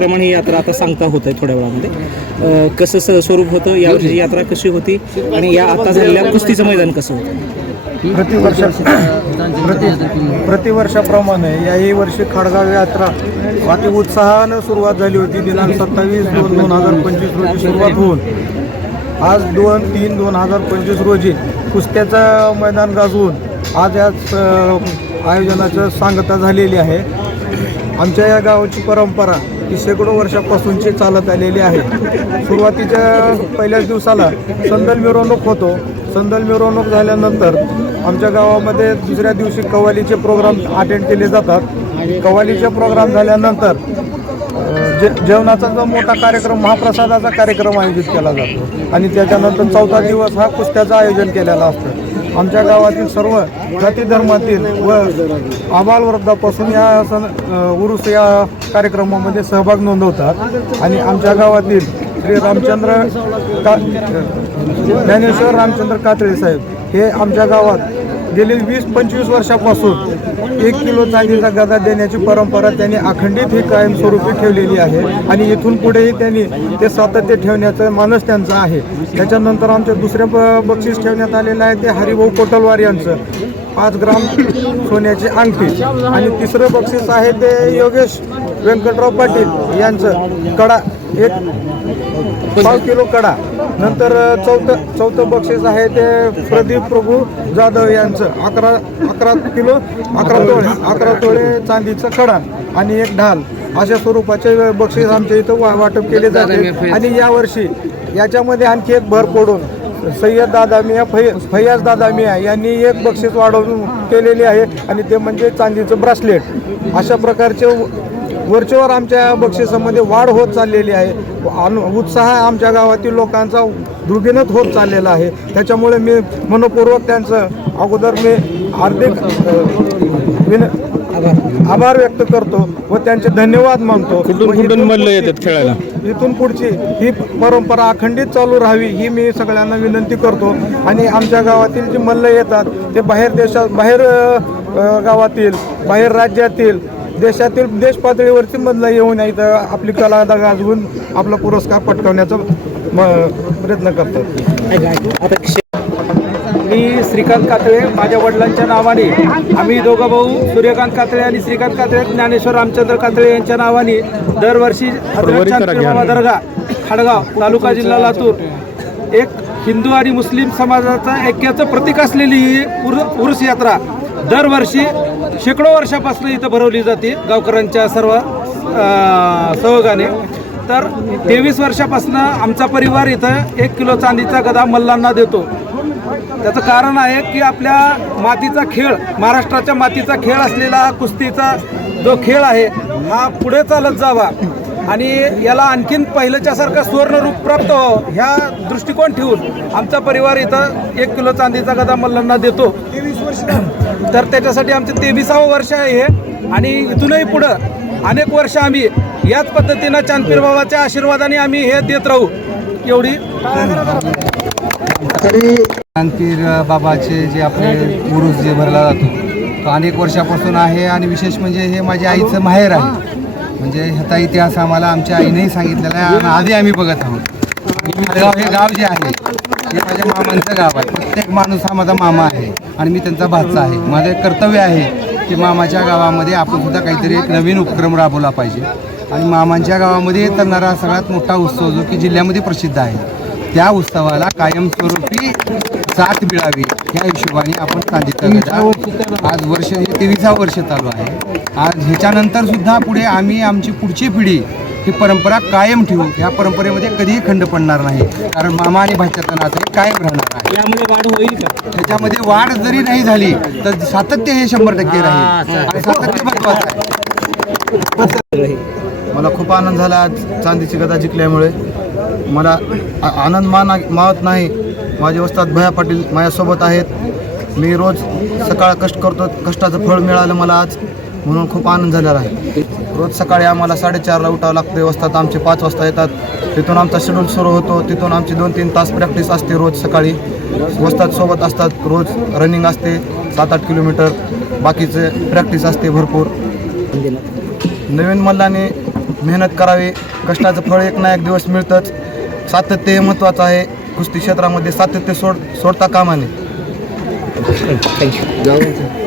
त्याप्रमाणे ही यात्रा आता सांगता होत आहे थोड्या वेळामध्ये. कसं स- स्वरूप होतं यावर्षी यात्रा कशी होती आणि या आता झालेल्या कुस्तीचं मैदान कसं होतं? प्रतिवर्ष प्रति प्रतिवर्षाप्रमाणे याही वर्षी खडगाव यात्रा अति उत्साहानं सुरुवात झाली होती. दिनांक सत्तावीस दोन दोन हजार पंचवीस रोजी सुरुवात होऊन आज दोन तीन दोन हजार पंचवीस रोजी कुस्त्याचं मैदान गाजवून आज याच आयोजनाचं सांगता झालेली आहे. आमच्या या गावाची परंपरा ही शेकडो वर्षापासूनची चालत आलेली आहे. सुरुवातीच्या पहिल्याच दिवसाला संदल मिरवणूक होतो. संदल मिरवणूक झाल्यानंतर आमच्या गावामध्ये दुसऱ्या दिवशी कव्वालीचे प्रोग्राम अटेंड केले जातात. कव्वालीचे प्रोग्राम झाल्यानंतर जे जेवणाचा जो मोठा कार्यक्रम महाप्रसादाचा कार्यक्रम आयोजित केला जातो. आणि त्याच्यानंतर चौथा दिवस हा कुस्त्याचं आयोजन केलेलं असतं. आमच्या गावातील सर्व जाती धर्मातील व आबालवृद्धापासून या सण उरुस या कार्यक्रमामध्ये सहभाग नोंदवतात. आणि आमच्या गावातील श्री रामचंद्र का ज्ञानेश्वर रामचंद्र कातळे साहेब हे आमच्या गावात गेली वीस पंचवीस वर्षापासून एक किलो चांदीचा गदा देण्याची परंपरा त्यांनी अखंडित ही कायमस्वरूपी ठेवलेली आहे. आणि इथून पुढेही त्यांनी ते सातत्य ठेवण्याचं मानस त्यांचा आहे. त्याच्यानंतर आमच्या दुसऱ्या ब- बक्षीस ठेवण्यात आलेलं आहे ते हरिभाऊ कोटलवार यांचं. पाच ग्राम सोन्याची अंगठी. आणि तिसरं बक्षीस आहे ते योगेश व्यंकटराव पाटील यांचं. कडा एक पाव किलो कडा. नंतर चौथं चौथं बक्षीस आहे ते प्रदीप प्रभू जाधव यांचं. अकरा अकरा किलो अकरा तोळे अकरा तोळे चांदीचं कडा आणि एक ढाल. अशा स्वरूपाचे बक्षीस आमच्या इथं वा वाटप केले जाते. आणि यावर्षी याच्यामध्ये आणखी एक भर पडून सय्यद दादा मिया फै फैयाज दादा मिया यांनी एक बक्षीस वाढवून केलेले आहे. आणि ते म्हणजे चांदीचं ब्रासलेट. अशा प्रकारचे वरचेवर आमच्या बक्षिसामध्ये वाढ होत चाललेली आहे. उत्साह आमच्या गावातील लोकांचा दुर्बिणत होत चाललेला आहे. त्याच्यामुळे मी मनपूर्वक त्यांचं अगोदर मी हार्दिक विन आभार व्यक्त करतो व त्यांचे धन्यवाद मानतो. येतात खेळायला? इथून पुढची ही परंपरा अखंडित चालू राहावी ही मी सगळ्यांना विनंती करतो. आणि आमच्या गावातील जी मल्ल येतात ते बाहेर देशात बाहेर गावातील बाहेर राज्यातील देशातील देश पातळीवरची मल्ल येऊन इथं आपली कला गाजवून आपला पुरस्कार पटकावण्याचा म- प्रयत्न करतात क्षे- मी श्रीकांत कातळे माझ्या वडिलांच्या नावाने. आम्ही दोघं भाऊ सूर्यकांत कातळे आणि श्रीकांत कातळे ज्ञानेश्वर रामचंद्र कातळे यांच्या नावाने दरवर्षी दर्गा खडगाव तालुका जिल्हा लातूर. एक हिंदू आणि मुस्लिम समाजाचा ऐक्याचं प्रतीक असलेली ही उर उरुस यात्रा. दरवर्षी शेकडो वर्षापासून इथं भरवली जाते गावकऱ्यांच्या सर्व अं, सहयोगाने तर तेवीस वर्षापासून आमचा परिवार इथं एक किलो चांदीचा गदा मल्लांना देतो. त्याचं कारण आहे की आपल्या मातीचा खेळ महाराष्ट्राच्या मातीचा खेळ असलेला हा कुस्तीचा जो खेळ आहे हा पुढे चालत जावा. आणि याला आणखीन पहिल्याच्यासारखं सुवर्णरूप प्राप्त व्हावं ह्या दृष्टिकोन ठेवून आमचा परिवार इथं एक किलो चांदीचा गदा मल्लांना देतो. तेवीस वर्ष तर त्याच्यासाठी आमचं तेविसावं वर्ष आहे हे. आणि इथूनही पुढं अनेक वर्ष आम्ही याच पद्धतीनं चांदपीर बाबाच्या आशीर्वादाने आम्ही हे देत राहू. एवढी चांदपीर बाबाचे जे आपले पुरुष जे भरला जातो तो अनेक वर्षापासून आहे आणि विशेष म्हणजे हे माझ्या आईचं माहेर आहे. म्हणजे ह्याचा इतिहास आम्हाला आमच्या आईनेही सांगितलेला आहे आणि आधी आम्ही बघत आहोत. मालेगाव हे गाव जे आहे हे माझ्या मामांचं गाव आहे. प्रत्येक माणूस हा माझा मामा आहे आणि मी त्यांचा भाचा आहे. माझं एक कर्तव्य आहे की मामाच्या गावामध्ये आपण सुद्धा काहीतरी एक नवीन उपक्रम राबवला पाहिजे. आणि मामांच्या गावामध्ये येताना सगळ्यात मोठा उत्सव जो की जिल्ह्यामध्ये प्रसिद्ध आहे त्या उत्सवाला कायमस्वरूपी साथ मिळावी या हिशोबाने आपण सांगितलं गदा आज वर्ष हे तेविसा वर्ष चालू आहे. आज ह्याच्यानंतर सुद्धा पुढे आम्ही आमची पुढची पिढी ही परंपरा कायम ठेवू या परंपरेमध्ये कधीही खंड पडणार नाही. कारण मामा आणि भाच्याचं नातं हे कायम राहणार आहे. यामुळे वाढ होईल का? त्याच्यामध्ये वाढ जरी नाही झाली तर सातत्य हे शंभर टक्के राहील. आणि सातत्य महत्वाचं आहे. मला खूप आनंद झाला आज चांदीची गदा जिंकल्यामुळे. मला आ- आनंद माना मावत नाही. माझे वस्तात भया पाटील माझ्यासोबत आहेत. मी रोज सकाळ कष्ट करतो कष्टाचं फळ मिळालं मला आज. म्हणून खूप आनंद झालेला आहे. रोज सकाळी आम्हाला साडेचारला उठावं लागतं. वस्तात आमचे पाच वाजता येतात. तिथून आमचा शेड्यूल सुरू होतो. तिथून आमची दोन तीन तास प्रॅक्टिस असते रोज सकाळी. वस्तात सोबत असतात. रोज रनिंग असते. सात आठ किलोमीटर बाकीचे प्रॅक्टिस असते भरपूर. नवीन मल्लाने मेहनत करावी. कष्टाचं फळ एक ना एक दिवस मिळतंच. सातत्य हे महत्त्वाचं आहे. कुस्ती क्षेत्रामध्ये सातत्य सोड सोडता कामा नये थँक्यू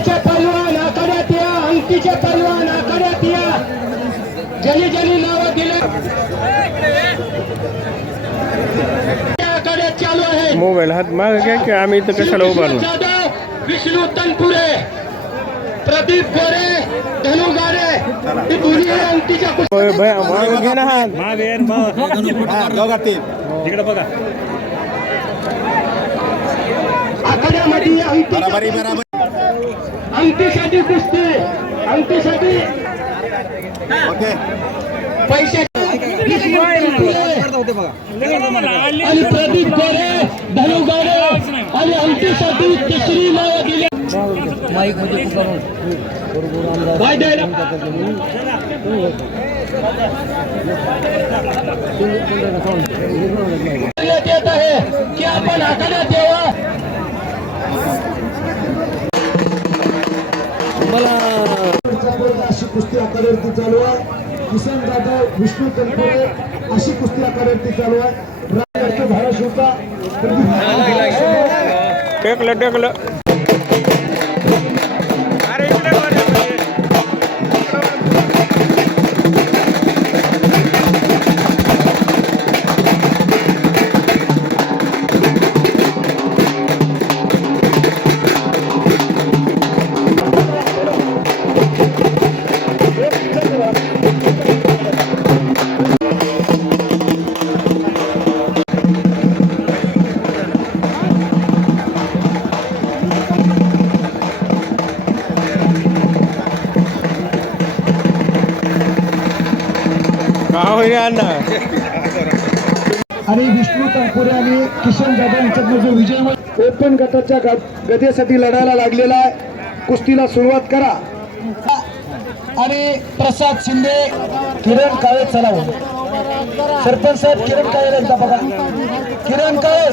गद्याच्या पैलवान आखाड्यात या अंकीच्या पैलवान आखाड्यात या ज्यांनी ज्यांनी नावं आखाड्यात चालू आहे मोबाईल हात मागे घ्या की आम्ही इथं कशाला उभारलो? जाधव विष्णू तनपुरे प्रदीप गोरे धनु गारे ही दोन्ही अंकीच्या कुस्ती होय, भया, मागे घे ना हात. तिकडे बघा. अंकी अंकीसाठी कुस्ती. अंकीसाठी पैसे आणि प्रदीप गोरे धनु गोरे आणि अंकीसाठी तिसरी नाव दिली येत आहे की आपण आखाड्यात यावं अशी कुस्ती आखाड्यावरती चालू आहे. किसन जाधव विष्णू तनपुरे अशी कुस्ती आखाड्यावरती चालू आहे. राजकारचे धाराशिवचा टेकलं टेकलं. मुलांना आणि विष्णू तनपुरे आणि किशन जाधव यांच्यातनं जो विजय ओपन गटाच्या ग- गदेसाठी लढायला लागलेला आहे. कुस्तीला सुरुवात करा. आणि प्रसाद शिंदे किरण काळे चलाव हो. सरपंच साहेब किरण काळे यांचा बघा. किरण काळे.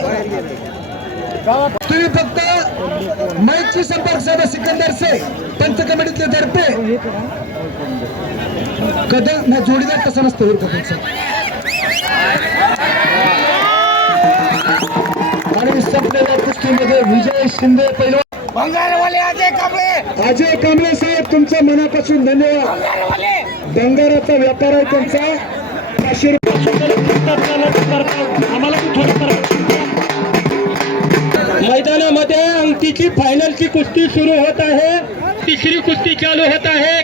तुम्ही फक्त मैत्री संपर्क साधा सिकंदर से पंच कमिटीतले तर्फे. कदा नाही जोडीदार तसं नसतं बरं. आणि संपलेल्या कुस्तीमध्ये विजय शिंदे पैलवान. अजय कांबळे साहेब तुमचं मनापासून धन्यवाद. बंगाराचा व्यापार आहे त्यांचा पाचशे मैदानामध्ये अंगठीची फायनलची कुस्ती सुरू होत आहे. तिसरी कुस्ती चालू होत आहे.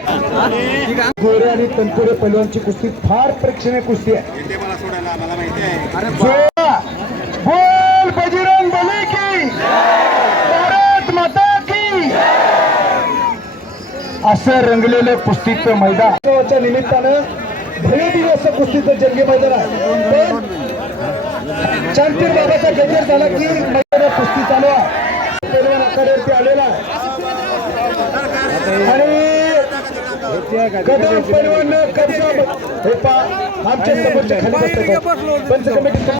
गोरे आणि तनपुरे पैलवानची कुस्ती फार प्रेक्षणीय कुस्ती आहे. बोल बजरंग बली की. भारत माता की. असं रंगलेलं कुस्तीचं मैदान. उत्सवाच्या निमित्तानं भव्य दिवस कुस्तीचं जंगी मैदान आहे पण चांदपीर बाबाचा गजर झाला की मैदानात कुस्ती चालू आहे. पैलवान आखाड्यावरती आलेला आहे. कदम पैलवान कब्जा आमच्या समोरच्या खाली पंच कमिटीचा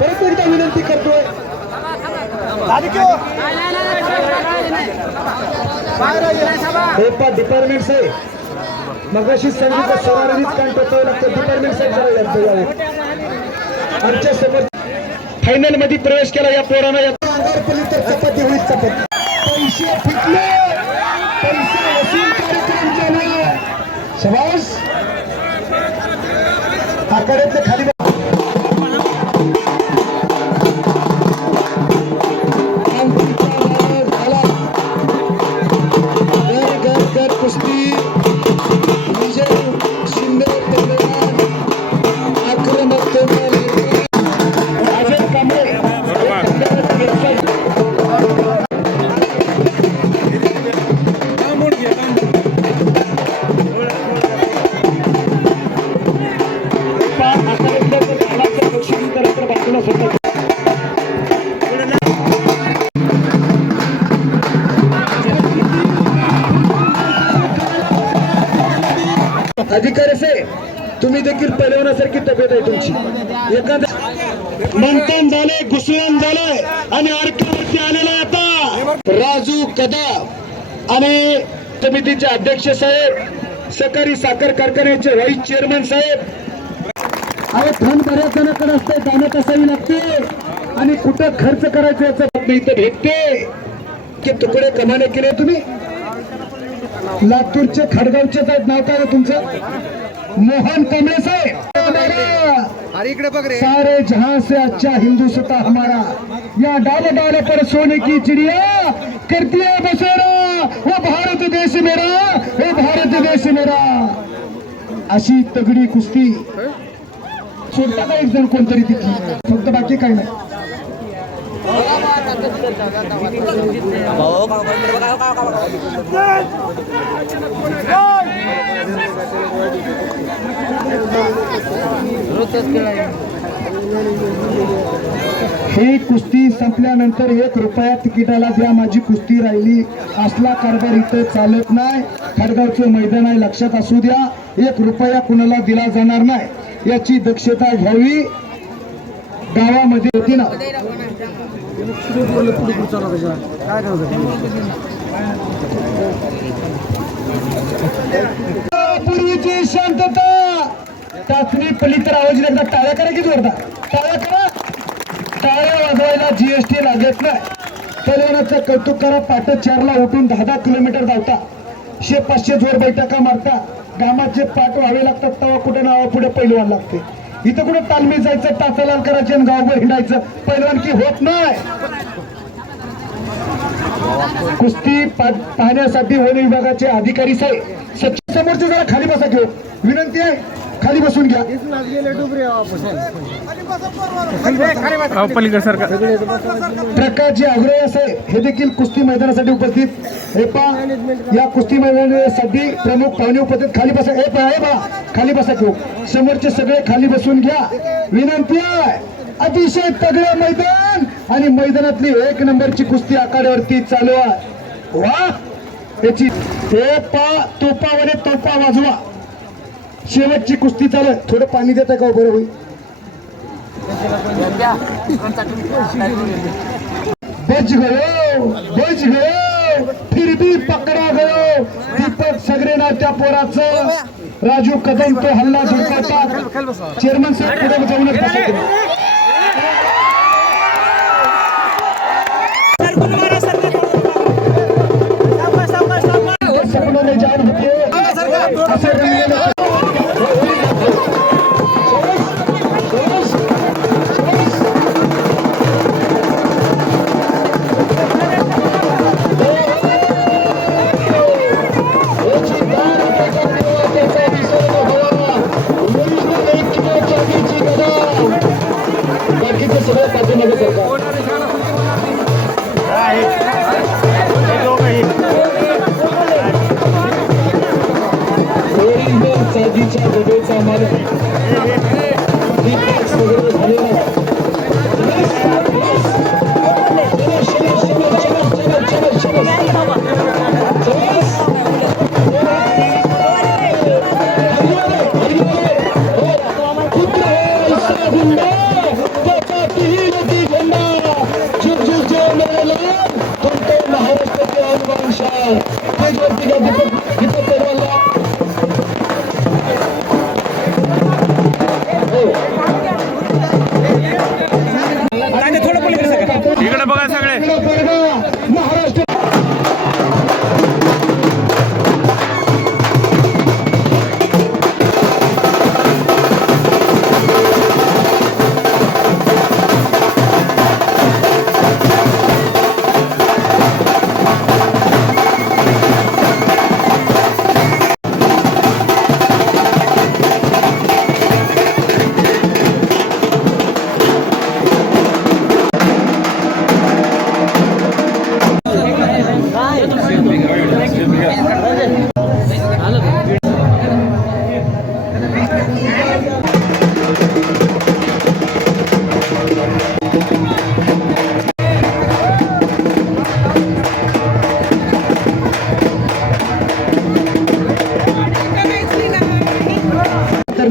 परत एकदा विनंती करतोय डिपार्टमेंट साहेब मगाशी सांगितलं सवारीच काम टोचावं लागतं डिपार्टमेंट साहेब आमच्यासमोर फायनलमध्ये प्रवेश केला या पोरानं. या अंगावर तर चपाती होईल चपाती. पैसे फिटले पैसे वसूल कार्यक्रम झाला शबास आखाड्यातले खाली अधिकारी से तुम्ही देखील पलवण्यासारखी तब्येत आहे तुमची. एखाद्या मंथन झाले घुसवण झालंय आणि अर्कावरती आलेला आता. राजू कदम आणि समितीचे अध्यक्ष साहेब सहकारी साखर कारखान्याचे व्हाईस चेअरमन साहेब. अरे धन बऱ्याच जणांकडे असते दानत असावी लागते आणि कुठं खर्च करायचं याचं मी इथं भेटते. की तुकडे कमाने केले तुम्ही. लातूरचे खडगावचे साहेब नाव काय आहे तुमचं? मोहन कांबळे साहेब. सारे जहां से अच्छा हिंदुस्तान हमारा. या डाल डाल पर सोने की चिड़िया करती है बसेरा. वो भारत देश मेरा वो भारत देश मेरा. अशी तगडी कुस्ती. सोडता का एक जण कोणतरी तिथली फक्त बाकी काही नाही. हे कुस्ती संपल्यानंतर एक रुपया तिकिटाला द्या माझी कुस्ती राहिली. असला कारभार इथं चालत नाही. खडगावचं मैदान आहे लक्षात असू द्या. एक रुपया कुणाला दिला जाणार नाही. याची दक्षता घ्यावी. गावामध्ये होती ना पूर्वीची शांतता. चाचणी पलीकडे आवाज एकदा टाळ्या करा की जोरदार? टाळ्या करा. टाळ्या वाजवायला जीएसटी लागत नाही. तरुणाचं कौतुक करा. पाट चारला उठून दहा दहा किलोमीटर धावता. शे पाचशे जोर बैठका मारता. गामाचे पाट व्हावे लागतात तेव्हा कुठे नावा पुढे पैलवान लागते. इथं कुठे तालमी जायचं टाचालाल करायचे आणि गावभर हिंडायचं? पैलवान होत नाही. कुस्ती पाहण्यासाठी वन विभागाचे अधिकारी साहेब सचिव समोरचे जरा खाली बसा घेऊ हो. विनंती आहे. खाली बसून घ्या. पलीकडे सरकार प्रकाशजी आग्रह साहेब हे देखील कुस्ती मैदानासाठी उपस्थित. हे पा या कुस्ती मैदानासाठी प्रमुख पाहुणे उपस्थित. खाली बसा. हे पा हे पा खाली बसा घेऊ समोरचे सगळे खाली बसून घ्या. विनंती आहे. अतिशय तगडे मैदान आणि मैदानातली एक नंबरची कुस्ती आखाड्यावरती चालू आहे. वा! याची हे पा तोपावरे तोपा वाजवा. शेवटची कुस्ती चालत थोडं पाणी देता का हो? बरं होईल. बच गयो बच गयो. फिर भी पकडा गयो. दीपक सगरेना त्या पोराच. राजू कदम तो हल्ला धुडकावतात चेअरमन साहेब पुढे जाऊनच बसवतो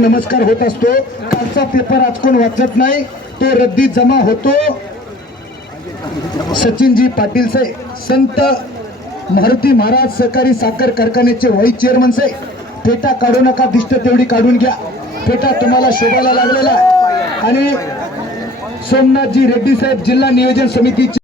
नमस्कार होत असतो. कालचा पेपर आज कोण वाचत नाही तो रद्दी जमा होतो. सचिनजी पाटील साहेब संत मारुती महाराज सहकारी साखर कारखान्याचे व्हाईस चेअरमन साहेब फेटा काढू नका दिसत तेवढी काढून घ्या. फेटा तुम्हाला शोभायला लागलेला आणि सोमनाथजी रेड्डी साहेब जिल्हा नियोजन समितीचे